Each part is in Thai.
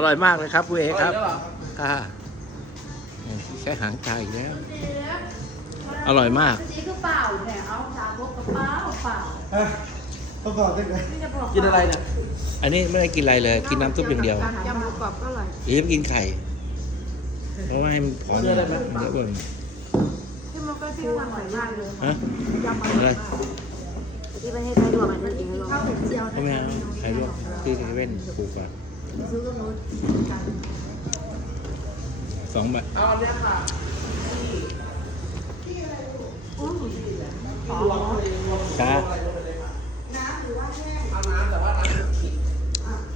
อร่อยมากเลยครับคุณเอครับออยแล้วเหรออ่าแค่หางตาอีกแล้ว อร่อยมากนี่คือเปล่าเนี่ยเอาชาพกกระเป๋าเปล่าประกอบกันเลยนี่จะบอกกินอะไรเนี่ยอันนี้ไม่ได้กินอะไรเลย กินน้ำซุปอย่างเดียวยำหมูกรอบก็อร่อยอีฟกินไข่ เพราะว่าให้มันถอนเชื่อได้ไหมมันจะอ้วนที่มันก็ที่ทำอร่อยมากเลยฮะยำออะไรร่อยที่ประเทศไทยรวมมันจริงๆข้าวเจียวก็ไม่เอาไข่ลวกที่เซเว่นถูกกว่า ซื้อกับนู้นกันสองบาทเอาอันเนี้ยค่ะช้าเอาน้ำแต่ว่าน้ำขีด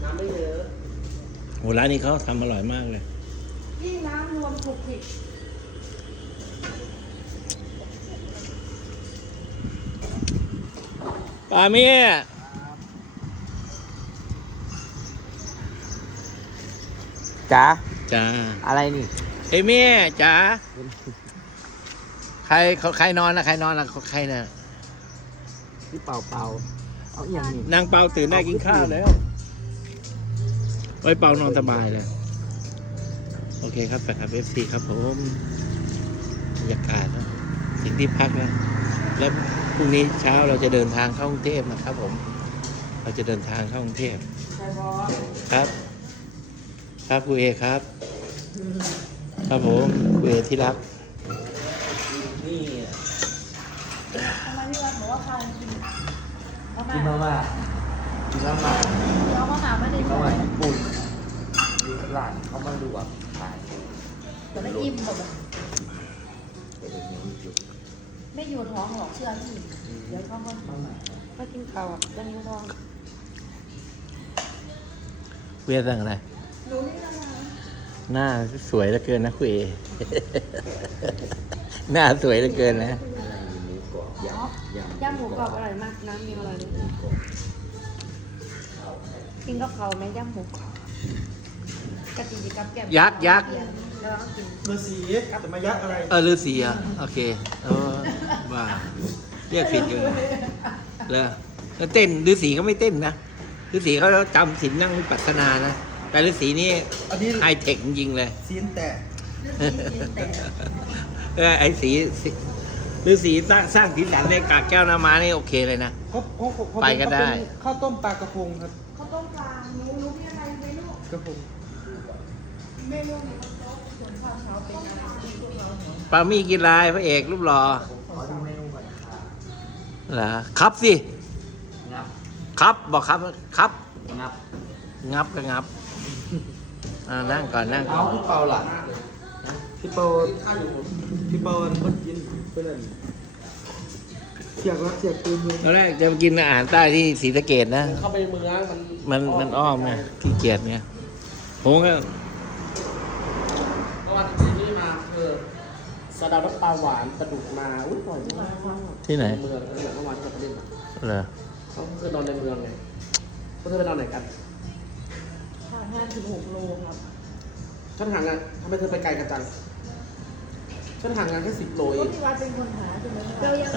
น้ำไม่เยอะโหร้านนี้เขาทำอร่อยมากเลยยิ่งน้ำรวมถูกผิดปาเมีย จ๋าจ๋าอะไรนี่เฮ้ยเมียจ๋าใครเขาใครนอนนะใครนอนนะใครน่ะที่เป่าเป่าเอาอย่างนี้นางเปาตื่นได้กินข้าวแล้วไว้เปานอนสบายเลยโอเคครับแฟนคลับเอฟซีครับผมบรรยากาศนะถึงที่พักแล้วแล้วพรุ่งนี้เช้าเราจะเดินทางเข้ากรุงเทพนะครับผม เราจะเดินทางเข้ากรุงเทพครับ ครับคุยเอครับ ครับผมคุยเอที่รักนี่ทำไมพี่วันบอกว่าเขากินเอามากินมาม่ากินมาม่าเอามาหาไม่ได้กินเลมาม่ายญี่ปุ่นดูตลาดเขามาดูอะขายแต่ไม่อิ่มแบบไม่อยู่ท้องหรอกเชื่อพี่เดี๋ยวเขามาก็กินข้าวอะจะนิ้วท้องเวียสั่งอะไร หน้าสวยเหลือเกินนะคุยเอหน้าสวยเหลือเกินนะย่างหมูกรอบอร่อยมากน้ำมีอร่อยด้วยกินกับเขาไหมย่างหมูกรอบกะทิกับแก้มยักษ์ยักษ์แล้วเราก็กินเบอร์สีจะมายักอะไรเออฤาษีอะโอเคเออว่าเรียกผิดอยู่เลยแล้วเต้นฤาษีเขาไม่เต้นนะฤาษีเขาจำศีลนั่งวิปัสสนานะ แต่ฤาษีนี่อันนี้ไฮเทคจริงๆเลยซีนแต่เออไอ้สีสีฤาษีสร้างสร้างสีสันในกากแก้วน้ำม้านี่โอเคเลยนะ เขาเขาเขาไปก็ได้ข้าวต้มปลากระพงครับข้าวต้มปลาหนูรู้มีอะไรไหมลูกกระพงเมนูในข้าวต้มส่วนข้าวเช้าเป็นอะไรที่พวกเราเนาะปามี่กินลายพระเอกรูปหล่อขอดูเมนูก่อนครับเหรอครับสิ งับ ครับบอกครับครับ งับ งับก็งับ อ่านั่งก่อนนั่งก่เอานพี่เปาล่ะพี่เปาพี่เปาอันเมื่อกี้เป็นอะไรเสียกรักเสียกปืนเลยตอนแรกจะไปกินอาหารใต้ที่ศรีสะเกดนะ เข้าไปเมืองมันมันมันอ้อมไงขี้เกียจไงผมก็เมื่อวานที่นี่มาคือสะเดาน้ำปลาหวานปลาดุกมาอุ้ยอร่อยมากที่ไหนเมืองเมื่อวานที่เราไปเล่นมาเหรอเขาเคยนอนในเมืองไงเขาเคยไปนอนไหนกัน ห้าถึงหกโลครับฉันหางานทำไมเธอไปไกลกันจังฉันหางานแค่สิบโลเองพี่วัดเป็นคนหาใช่ไหมเรายัง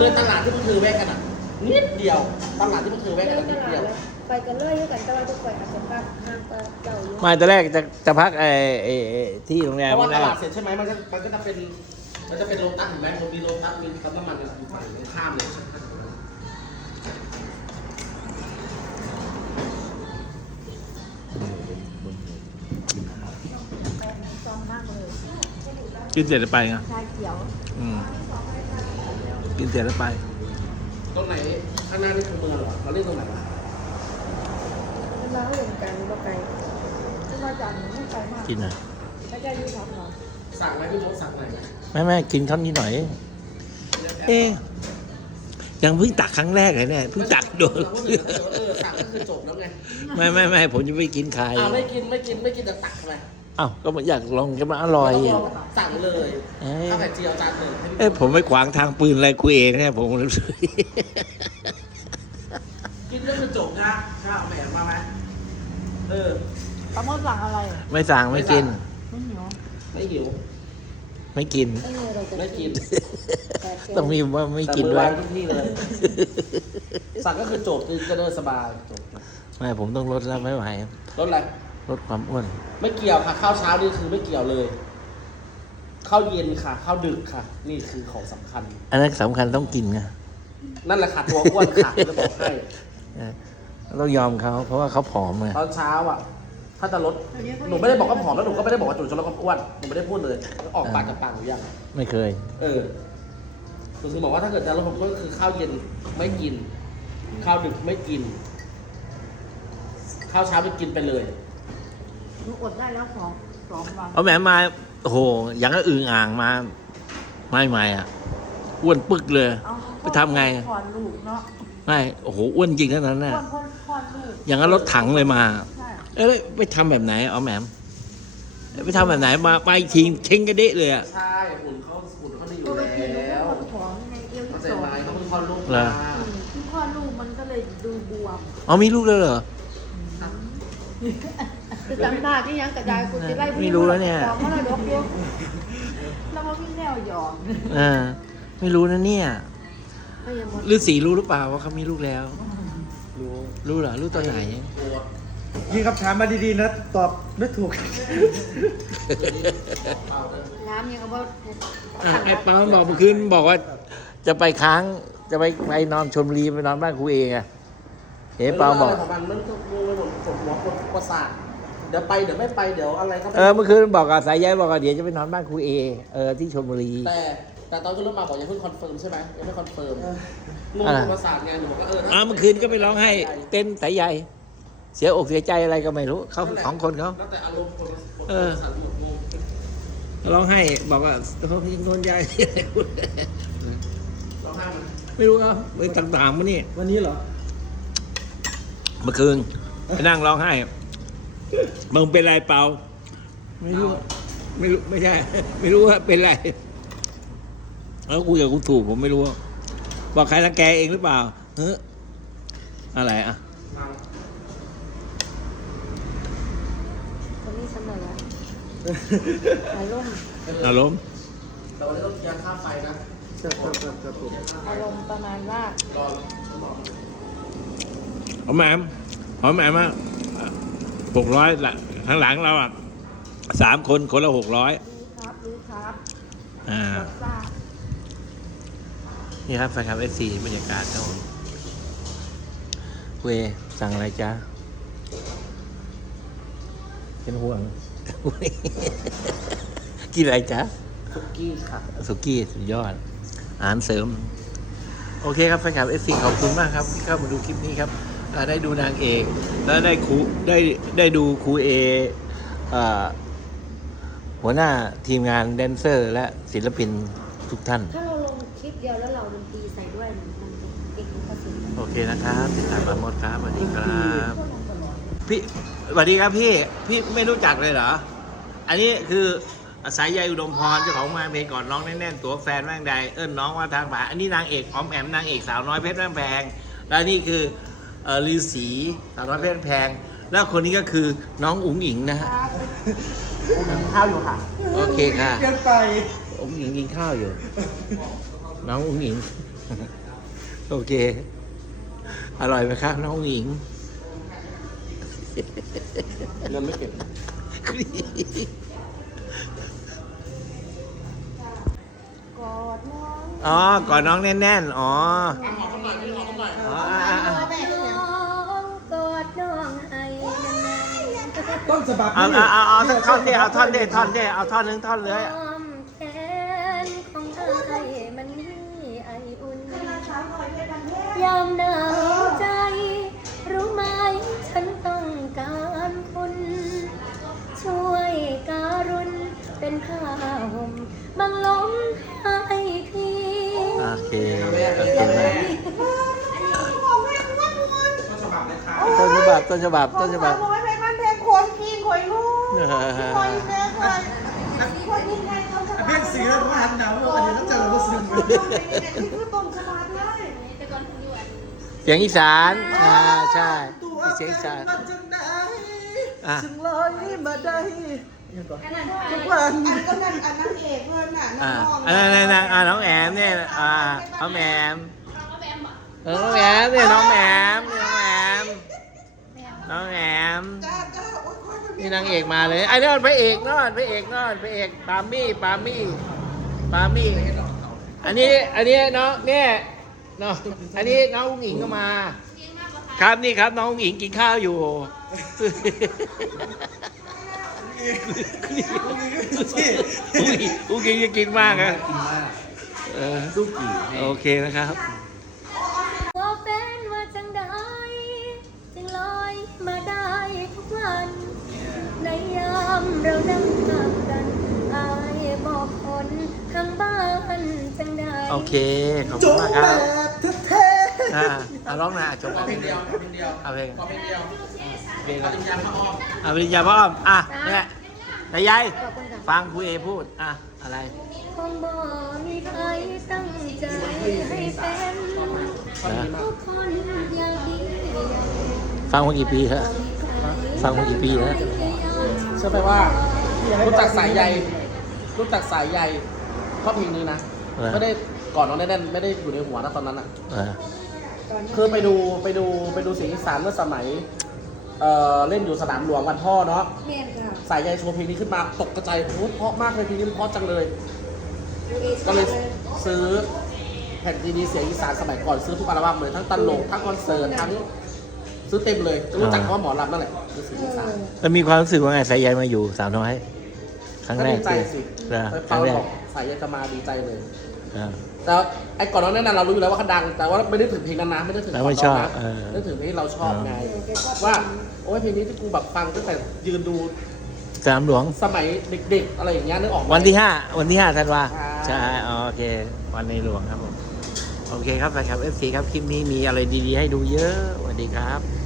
เลยตลาดที่พวกเธอแวะกันอะนิดเดียวตลาดที่พวกเธอแวะกันอะนิดเดียว ไปกันเลยด้วยกันแต่ว่าทุกคนอาจจะพักห้างก็เจ้าอยู่ไม่ตอนแรกจะจะพักไอ้ไอ้ไอ้ที่โรงแรมเพราะว่าแรตกลาดเสร็จใช่ไหมมันก็มันก็จะเป็น มันจะเป็นโลตัสเห็นไหมมันมีโลตัสมีปั๊มน้ำมันอยู่ฝั่งตรงข้ามเลยซ กินเสร็จแล้วไปไงชาเขียวอืมกินเสร็จแล้วไป ตรงไหนข้างหน้านี่คือเมืองเหรอเราเล่นตรงไหนวะแล้วลงกันก็ไปที่มาจากไม่ไกลมากกินหน่อยถ้าจะอยู่ทับเราสั่งไหมพี่โมดสั่งไหนไหมไม่ไม่กินข้าวนี้หน่อย เอ๊ะยังเพิ่งตักครั้งแรกเลยเนี่ยเพิ่งตักโดนเราก็เหลือเออสั่งก็คือจบแล้วไงไม่ไม่ไม่ผมจะไม่กินไข่อ่าไม่กินไม่กินไม่กินจะตักทำไม อ้าวก็อยากลองกันมาอร่อยไม่ต้องรอสั่งเลยเอ้ยข้าวไข่เจียวจานหนึ่งให้พี่เอ้ยผมไม่ขวางทางปืนอะไรคุยเองเนี่ยผมรู้สึก กินก็คือจบนะข้าวแหมมาไหมเออ ปลาหม้อสั่งอะไรไม่สั่งไม่กิน ไม่เหนียวไม่หิว ไม่กิน ไม่เลยเราจะไม่กินต้องมีว่าไม่กินแต่ด้วยมือวางทุกที่เลย สั่งก็คือจบคือจะเดินสบายจบไม่ผมต้องลดแล้วไม่ไหว รถอะไรร ลดความอ้วน ไม่เกี่ยวค่ะข้าวเช้านี่คือไม่เกี่ยวเลยข้าวเย็นค่ะข้าวดึกค่ะ นี่คือของสำคัญ อันนั้นสำคัญต้องกินไงนั่นแหละค่ะตัวอ้วนค่ะจะบอกให้เออต้องยอมเขาเพราะว่าเขาผอมไงตอนเช้าอะ ถ้าจะลดหนูไม่ได้บอกว่าผอมแล้วหนูก็ไม่ได้บอกว่าหนูจะลดความอ้วนหนูไม่ได้พูดเลยออกปากจากปากหนูยังไม่เคย เออหนูคือบอกว่าถ้าเกิดจะลดความอ้วนก็คือข้าวเย็นไม่กิน ข้าวดึกไม่กิน ข้าวเช้าไม่กินไปเลย หนูอดได้แล้วสองสองวันเอาแหมมาโอ้โหอย่างก็อึ่งอ่างมา ไม่ไม่อะอ้วนปึกเลย เอาไปทำไง คลอดลูกเนาะไม่โอ้โหอ้วนจริงขนาดนั้นคลน่ะอดคลอดคลอดลูกอย่างนั้นรถถังเลยมา ใช่เอ้ยไปทำแบบไหนเอาแหมมไปทำแบบไหนมาไปอีกทีเช่งกระเดะเลยอะ ใช่หุ่นเขาหุ่นเขาดีอปยู่กติหนูแล้วเป็นคนผอมในเอวเข้าที่ใจสองไหมเขาเพิ่งคลอดลูกเหรมาออืมที่คลอดลูกมันก็เลยดูบวมอ๋อมีลูกแล้วเหรอ คือจำได้ที่ยังกระจายคุณจะไล่ไม่รู้แล้วเนี่ยบอกว่าเราดกอยกแล้วมาพี่แนวหยอกเออไม่รู้นะเนี่ยก็ยังหมดฤาษีรู้หรือเปล่าว่าเขามีลูกแล้ว รู้รู้เหรอรู้ตอนไหนโกรธยิงคำถามมาดีๆนะตอบไม่ถูกเปล่าเลยน้ำยังก็ว่าอะไอ้ป้าบอกเมื่อคืนบอกว่า จะไปค้างจะไปไปนอนชมรีไปนอนบ้านครูเองอะเอ๋ปาบอกะไรของมันมันก็งูไปหมดสมหัวปวดประสาท เดี๋ยวไปเดี๋ยวไม่ไปเดี๋ยวอะไรก็ไม่เออเมื่อคืนบอกกับสายใยบอกว่าเดี๋ยวจะไปนอนบ้านครูเอเออที่ชลบุรี แต่แต่ตอนขึ้นรถมาบอกยังเพิ่งคอนเฟิร์มใช่ไหมยังไม่คอนเฟิร์มงูอะไรประสาทไงหนูบอกว่าเอออ่าเมื่อคืนก็ไปร้องให้เต้นสายใยเสียอกเสียใจอะไรก็ไม่รู้เขาสองคนเขาแล้วแต่อารมณ์คนคนเออประสาทหมดงูร้องให้บอกว่าเขาพิงโดนยายเราห้ามมันไม่รู้เขาไปต่างๆมานี่วันนี้เหรอเมื่อคืนไปนั่งร้องไห้ มึงเป็นไรเปล่า ไม่รู้ ไม่รู้ ไม่ใช่ ไม่รู้ว่าเป็นไรแล้วกูกับกูถูกผมไม่รู้ว่าบอกใครรังแกเองหรือเปล่าเฮ้ออะไรอะเมาคนนี้เสมออารมณ์อารมณ์แต่วันนี้ต้องเคลียร์ค่าไฟนะ ครับครับครับครับผมอารมณ์ประมาณว่ารอหอมแหมมหอมแหมมอะ หกร้อยละข้างหลังเราอะสามคนคนละหกร้อยรู้ครับรู้ครับอ่ารับทราบนี่ครับแฟนคลับเอซีบรรยากาศครับผมเวสั่งอะไรจ๊ะเป็นห่วง กินอะไรจ๊ะคุกกี้ค่ะสุกี้สุดยอด อาหารเสริม โอเคครับแฟนคลับเอซีขอบคุณมากครับที่เข้ามาดูคลิปนี้ครับอ่า ได้ดูนางเอกแล้วได้ครูได้ได้ดูครูเออ่าหัวหน้าทีมงานแดนเซอร์ และศิลปินทุกท่าน ถ้าเราลงคลิปเดียวแล้วเราดนตรีใส่ด้วยมันมันเก่งกว่าสิโอเคนะครับติดตามมาหมดครับสวัสดีครับพี่สวัสดีครับพี่พี่ไม่รู้จักเลยเหรอ อันนี้คือสายใยอุดมพรเจ้าของงานเพลงก่อนน้องแน่นๆตัวแฟนแม่งใดเอิ้นน้องว่าทางผ่านอันนี้นางเอกออมแอมนางเอกสาวน้อยเพชรแม่งแพงและนี่คือ เอ่อลือสีสาวน้อยเพชรแม่งแพง แล้วคนนี้ก็คือน้องอุ๋งอิงนะฮะข้าวอยู่ค่ะ โอเคค่ะเกินไปอุ๋งอิงกินข้าวอยู่ น้องอุ๋งอิง โอเค อร่อยไหมครับน้องอุ๋งอิงเงินไม่เก็บกอดน้องอ๋อก่อนน้องแน่นๆ อ๋อานๆต้นฉบับเอานี่เอาเอาเอาท่อนเดียวเอาท่อนเดียวท่อนเดียวเอาท่อนหนึงท่อนเลยอ้อมแขนของเธอให้มันมีไออุ่น ยามหนาวใจ รู้ไหมฉันต้องการคุณ ช่วยการุณเป็นผ้าห่มบังลมให้ทีโอเคขอบคุณมากต้นฉบับต้นฉบับต้นฉบับ คนกินหอยลูกคอยแม่คอยคอยยิงไงเขาเพียงสีแล้วพันนะว่าอันนี้ก็เจอรู้สึกนี่คือต้มสมาธิเสียงอีสานอ่าใช่เสียงอีสานจึงได้อะจึงลอยมาได้ทุกวันอันก็นั่นอันนั้นเอกเพื่อนน่ะอ่าน้องอันนั้นนั่นนั่นอ่าน้องแอมเนี่ยอ่าน้องแอมเออน้องแอมเนี่ยน้องแอมน้องแอมน้องแอมจ้า นมีนี่นางเอกมาเลยไอ้นั่นพระเอกนั่นพระเอกนั่นพระเอกปามี่ปามี่ปามี่อันนี้อันนี้น้องเนี่ยน้องอันนี้น้องอุ้งอิงก็มา ครับนี่ครับน้องอุ้งอิงกินข้าวอยู่อุ้งอิงอุ้งอิงจะกินมากอะกินมากเออโอเคนะครับว่าเป็นว่าจังใดจึงลอยมาได้ทุกวัน ในยามเรานั่งทำกันอายบอกคนทางบ้านจังใดโอเค ขอบคุณมากครับเท่อ่าเอาร้องนะจบเพลงเดียวเอาเพลงขอเพลงเดียวเพลงปริญญาพระอ้อมเอาปริญญาพ่ออ้อมอะเนี่ยนายยายขอบคุณค่ะฟังครูเอพูด อะ อะไร คงบ่มีใครตั้งใจให้เป็นนะทุกคนอยากดีอยากเป็นฟังมากี่ปีแล้ว ฟังมากี่ปีแล้ว เชื่อไหมว่า รู้จักสายใยรู้จักสายใยเพราะเพลงนี้นะเออไม่ได้ก่อนน้องแน่นๆไม่ได้อยู่ในหัวนะตอนนั้นอะเออคือไปดูไปดูไปดูเสียงอีสานเมื่อสมัยเอ่อเล่นอยู่สนามหลวงวันพ่อเนาะเมียนค่ะสายใยโชว์เพลงนี้ขึ้นมาตกกระจายโอ้โหเพราะมากเลยเพลงนี้เพราะจังเลย ก็เลยซื้อแผ่นซีดีเสียงอีสานสมัยก่อนซื้อทุกอัลบั้มเลยทั้งตลกทั้งคอนเสิร์ตทั้งซื้อเต็มเลยก็รู้จักคำว่าหมอลำนั่นแหละ คือเสียงอีสานแล้วมีความรู้สึกว่าไงสายใยมาอยู่สาวน้อย ครั้งก็แรกดีใจคือสิเหรอไปครั้เปางแรบกอกสายใยจะมาดีใจเลยอ่าแต่ไอ้ก่อนน้องแน่นอนเรารู้อยู่แล้วว่าเขาดัง แต่ว่าไม่ได้ถึงเพลงนั้นนะไม่ได้ถึงเราไม่ชอบนะเออ นึกถึงเพลงที่เราชอบเออไง ว่าโอ้ยเพลงนี้ที่กูแบบฟังตั้งแต่ยืนดูสนามหลวง สมัยเด็ก ๆ อะไรอย่างเงี้ยนึกออกไหม วันที่ห้าวันที่ห้าธันวาใช่ ใช่อ๋อโอเค วันในหลวงครับผม โอเคครับแฟนคลับเอฟซีครับ คลิปนี้มีอะไรดีๆ ให้ดูเยอะสวัสดีครับ